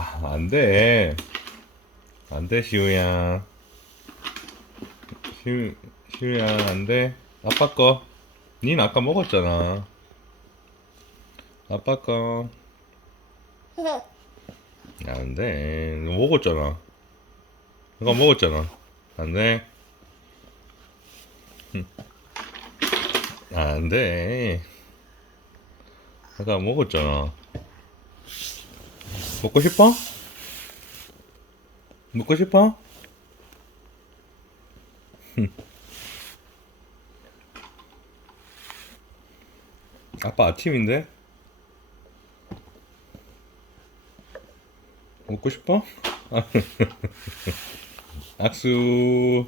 아, 안 돼. 안 돼, 시우야. 시우, 시우야, 안 돼. 아빠 거. 닌 아까 먹었잖아. 아빠 거. 안 돼. 너 먹었잖아. 이거 먹었잖아. 안 돼. 흠. 안 돼. 아까 먹었잖아. 먹고 싶어? 먹고 싶어? 흠. 아빠 아침인데? 먹고 싶어? 악수